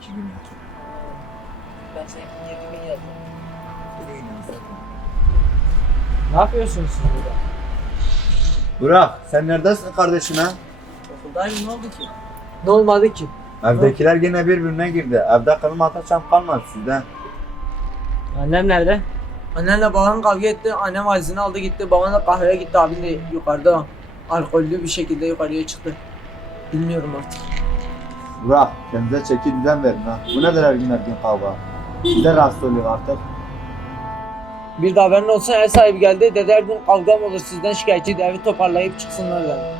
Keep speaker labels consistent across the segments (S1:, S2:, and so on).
S1: Devrim iki gün yatır.
S2: Ben senin 20 bin yazdım.
S1: Burayı zaten.
S2: Ne yapıyorsunuz siz burada?
S1: Burak sen neredesin kardeşim ha?
S2: Okuldayım ne oldu ki? Ne olmadı ki?
S1: Evdekiler gene birbirine girdi. Evde kılım ataçam kalmadı sizden.
S2: Annem nerede? Annenle baban kavga etti. Annem valizini aldı gitti. Baban da kahveye gitti. Abim de yukarıda alkollü bir şekilde yukarıya çıktı. Bilmiyorum artık.
S1: Burak kendinize çeki düzen verin ha. Bu nedir her gün her gün kavga? Biz de rahatsız oluyor artık.
S2: Bir de haberin olsun ev sahibi geldi. Dedi her gün kavgam olur sizden şikayetçiydi. Evi toparlayıp çıksınlar dedi.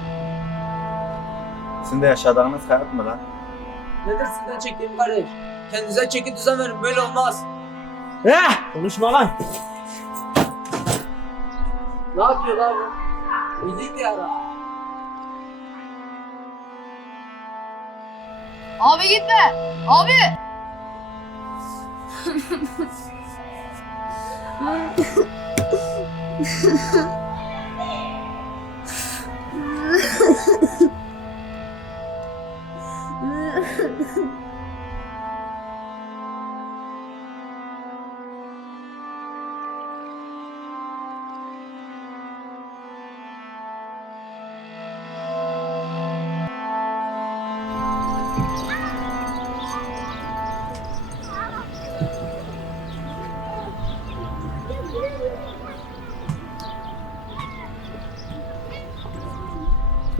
S1: Sizin de yaşadığınız hayat mı lan?
S2: Nedir sizden çektiğim kardeş? Kendinize çeki düzen verin. Böyle olmaz. Eh! Konuşma lan. Ne yapıyor lan bu? Müzik bir
S3: Abi gitme. Abi.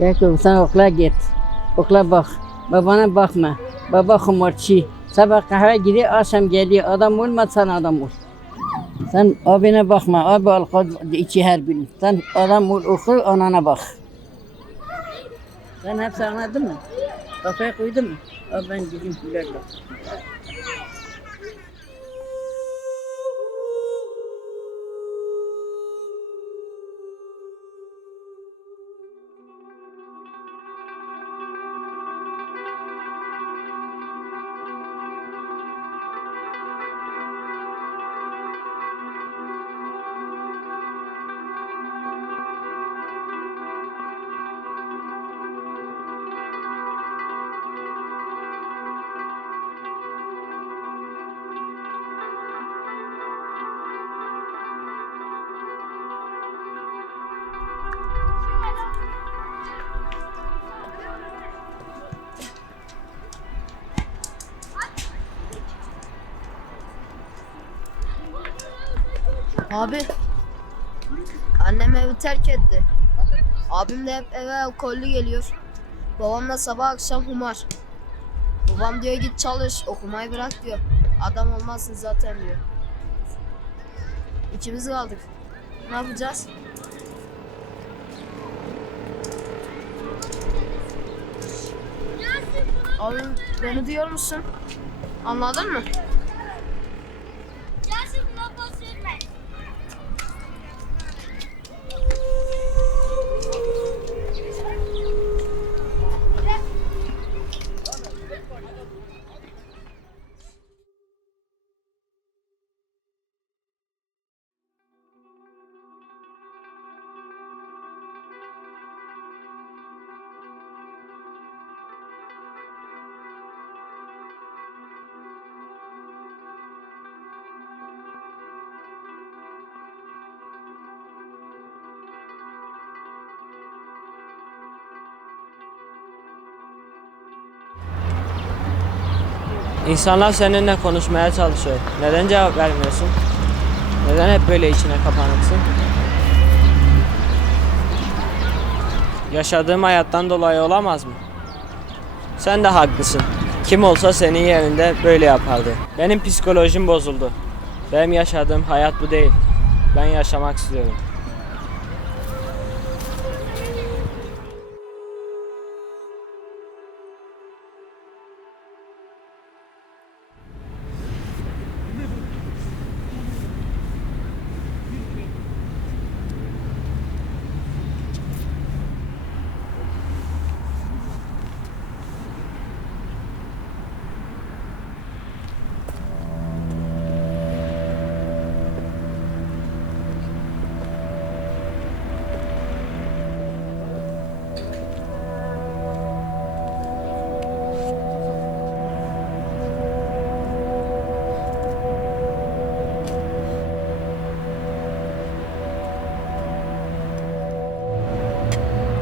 S4: Yakup sen okula git. Okula bak. Babana bakma. Baba kumarçı. Sabah kahve gidiyor, akşam geliyor. Adam olmadı sen adam ol. Sen abine bakma. Abi alkol içi her gün. Sen adam ol oku, anana bak. Sen hepsi anladın mı? Kafaya? Abi ben gideyim
S3: Abi. Annem evi terk etti. Abim de hep eve alkollü geliyor. Babam da sabah akşam humar. Babam diyor git çalış okumayı bırak diyor. Adam olmazsın zaten diyor. İkimiz kaldık. Ne yapacağız? Abi beni duyuyor musun? Anladın mı?
S5: İnsanlar seninle konuşmaya çalışıyor. Neden cevap vermiyorsun? Neden hep böyle içine kapanıksın? Yaşadığım hayattan dolayı olamaz mı? Sen de haklısın. Kim olsa senin yerinde böyle yapardı. Benim psikolojim bozuldu. Benim yaşadığım hayat bu değil. Ben yaşamak istiyorum.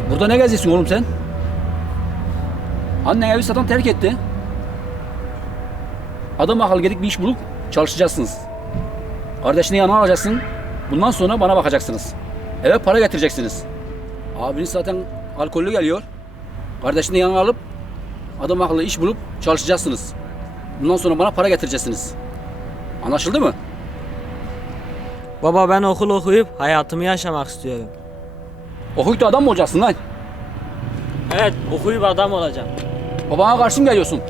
S6: Burada ne geziyorsun oğlum sen? Annen evi satan terk etti. Adam akıllı gidip bir iş bulup çalışacaksınız. Kardeşini yanına alacaksın. Bundan sonra bana bakacaksınız. Eve para getireceksiniz. Abiniz zaten alkollü geliyor. Kardeşini yanına alıp adam akıllı iş bulup çalışacaksınız. Bundan sonra bana para getireceksiniz. Anlaşıldı mı?
S5: Baba ben okul okuyup hayatımı yaşamak istiyorum.
S6: Okuyup da adam mı olacaksın lan?
S5: Evet okuyup adam olacağım.
S6: Babana karşı mı geliyorsun?